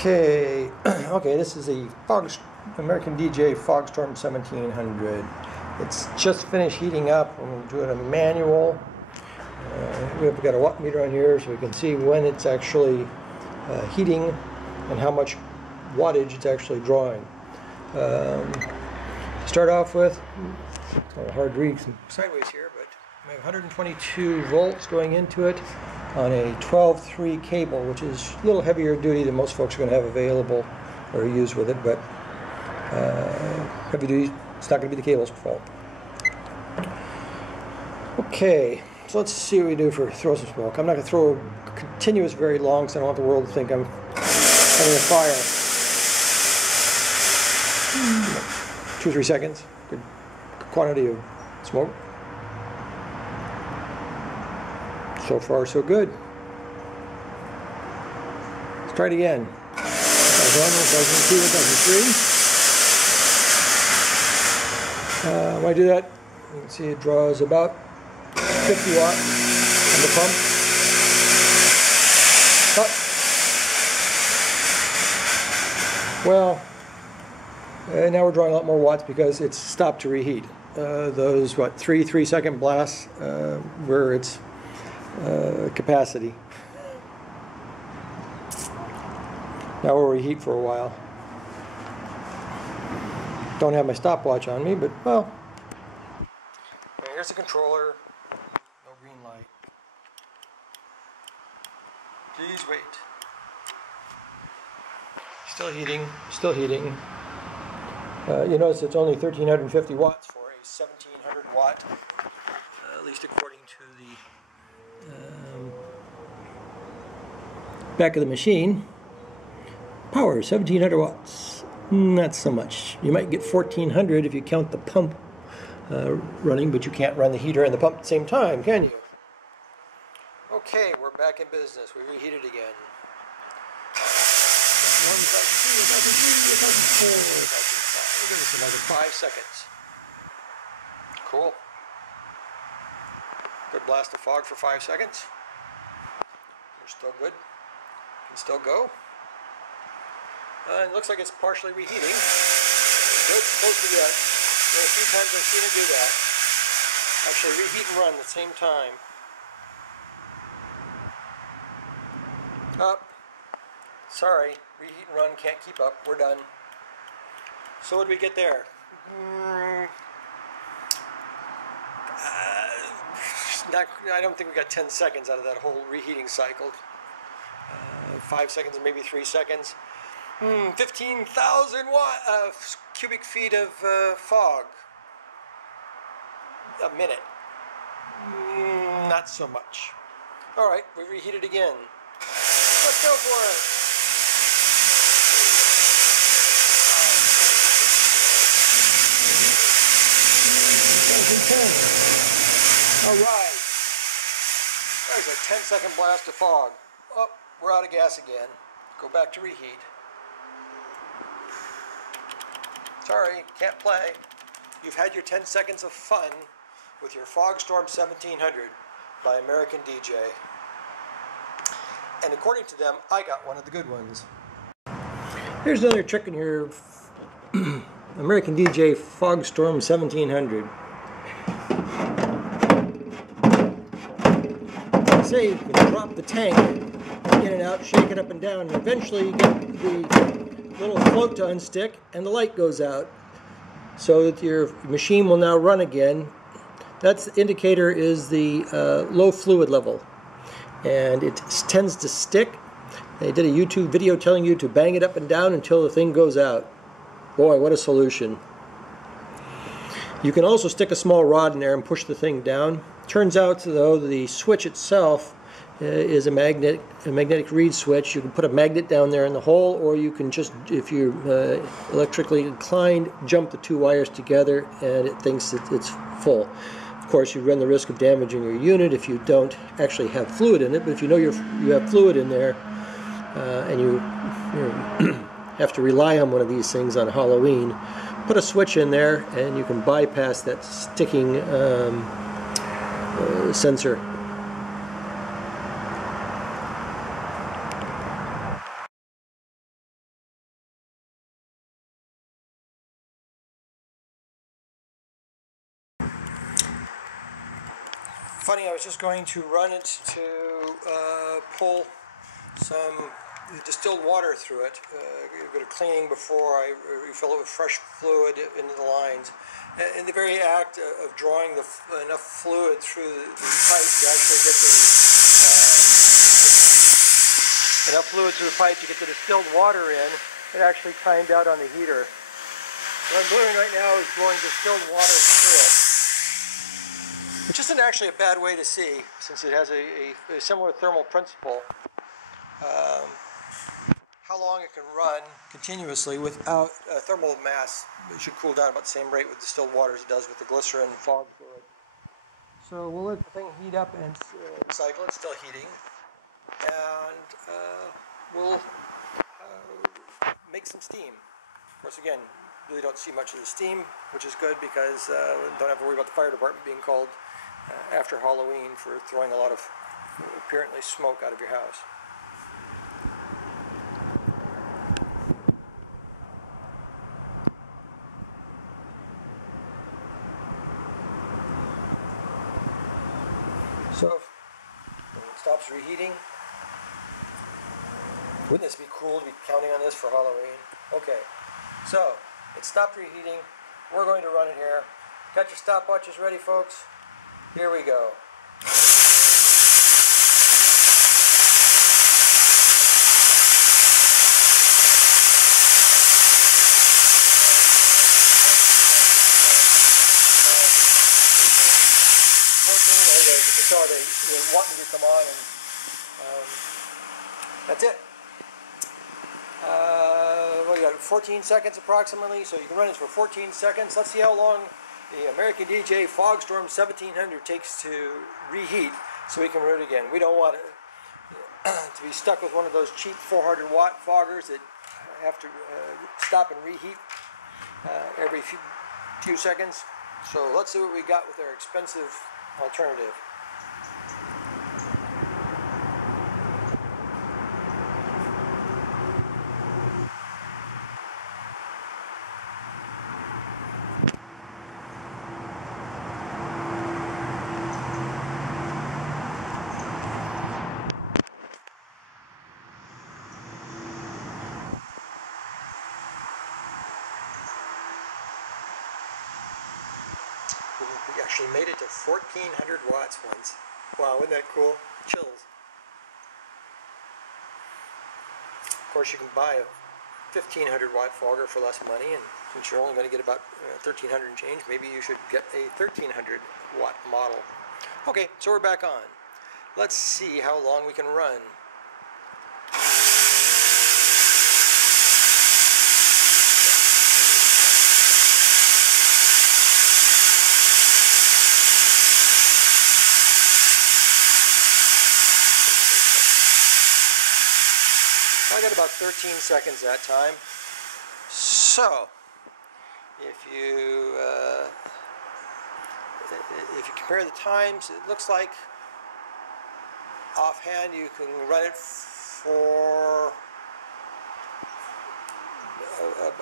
Okay, okay, this is a American DJ Fogstorm 1700. It's just finished heating up. I'm doing a manual. We've got a watt meter on here so we can see when it's actually heating and how much wattage it's actually drawing. Start off with, it's kind of hard to read sideways here, but I have 122 volts going into it on a 12-3 cable, which is a little heavier duty than most folks are going to have available or use with it, but heavy duty, it's not going to be the cable's fault. Okay, so let's see what we do for throw some smoke. I'm not going to throw continuous very long because I don't want the world to think I'm having a fire. 2 or 3 seconds, good quantity of smoke. So far, so good. Let's try it again. 2002, 2003. When I do that, you can see it draws about 50 watt on the pump. Well, now we're drawing a lot more watts because it's stopped to reheat. Those, 3-second blasts where it's capacity. Now we'll reheat for a while. Don't have my stopwatch on me, but well. Okay, here's the controller. No green light. Please wait. Still heating. Still heating. You notice it's only 1,350 watts for a 1,700 watt, at least according to the back of the machine. Power 1,700 watts. Not so much. You might get 1,400 if you count the pump running, but you can't run the heater and the pump at the same time, can you? Okay, we're back in business. We reheated again. 1,002, 1,003, 1,004, 1,005. We'll give this another 5 seconds. Cool. Good blast of fog for 5 seconds. We're still good. Can still go. It looks like it's partially reheating. Good, close to that. There are a few times I've seen it do that. Actually, reheat and run at the same time. Up. Sorry, reheat and run can't keep up. We're done. So what did we get there? I don't think we got 10 seconds out of that whole reheating cycle. 5 seconds, maybe 3 seconds. 15,000 cubic feet of fog. A minute. Not so much. All right, we reheated again. Let's go for it. All right. There's a 10-second blast of fog. Oh, we're out of gas again. Go back to reheat. Sorry, can't play. You've had your 10 seconds of fun with your Fogstorm 1700 by American DJ. And according to them, I got one of the good ones. Here's another trick in your American DJ Fogstorm 1700. Say you can drop the tank in and out, shake it up and down, and eventually you get the little float to unstick and the light goes out so that your machine will now run again. That indicator is the low fluid level, and it tends to stick. They did a YouTube video telling you to bang it up and down until the thing goes out. Boy, what a solution. You can also stick a small rod in there and push the thing down. Turns out, though, the switch itself is a magnetic reed switch. You can put a magnet down there in the hole, or you can just, if you're electrically inclined, jump the 2 wires together and it thinks that it's full. Of course, you run the risk of damaging your unit if you don't actually have fluid in it, but if you know you have fluid in there and you have to rely on one of these things on Halloween, put a switch in there and you can bypass that sticking sensor. funny, I was just going to run it to pull some distilled water through it, a bit of cleaning before I refill it with fresh fluid into the lines. In the very act of drawing enough fluid through the pipe to actually get enough fluid through the pipe to get the distilled water in, it actually timed out on the heater. What I'm doing right now is blowing distilled water through it, which isn't actually a bad way to see, since it has a similar thermal principle. How long it can run continuously without thermal mass. It should cool down about the same rate with distilled water as it does with the glycerin fog fluid. So we'll let the thing heat up and cycle. It's still heating. And we'll make some steam. Of course, again, really don't see much of the steam, which is good because we don't have to worry about the fire department being called after Halloween for throwing a lot of apparently smoke out of your house. So, when it stops reheating, wouldn't this be cool to be counting on this for Halloween? Okay, so it stopped reheating. We're going to run it here. Got your stopwatches ready, folks? Here we go. So they want me to come on, and that's it. What do you got? 14 seconds approximately, so you can run this for 14 seconds. Let's see how long the American DJ Fogstorm 1700 takes to reheat, so we can run it again. We don't want to be stuck with one of those cheap 400 watt foggers that have to stop and reheat every few seconds. So let's see what we got with our expensive alternative. We actually made it to 1400 watts once. Wow, isn't that cool? Chills. Of course, you can buy a 1500 watt fogger for less money, and since you're only going to get about 1300 and change, maybe you should get a 1300 watt model. Okay, so we're back on. Let's see how long we can run. I got about 13 seconds that time. So, if you compare the times, it looks like offhand you can run it for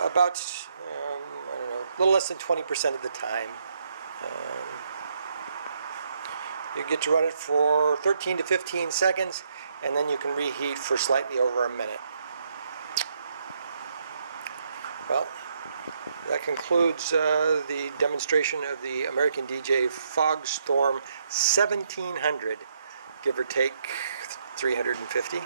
about I don't know, a little less than 20% of the time. You get to run it for 13 to 15 seconds, and then you can reheat for slightly over a minute. Well, that concludes the demonstration of the American DJ Fogstorm 1700, give or take 350.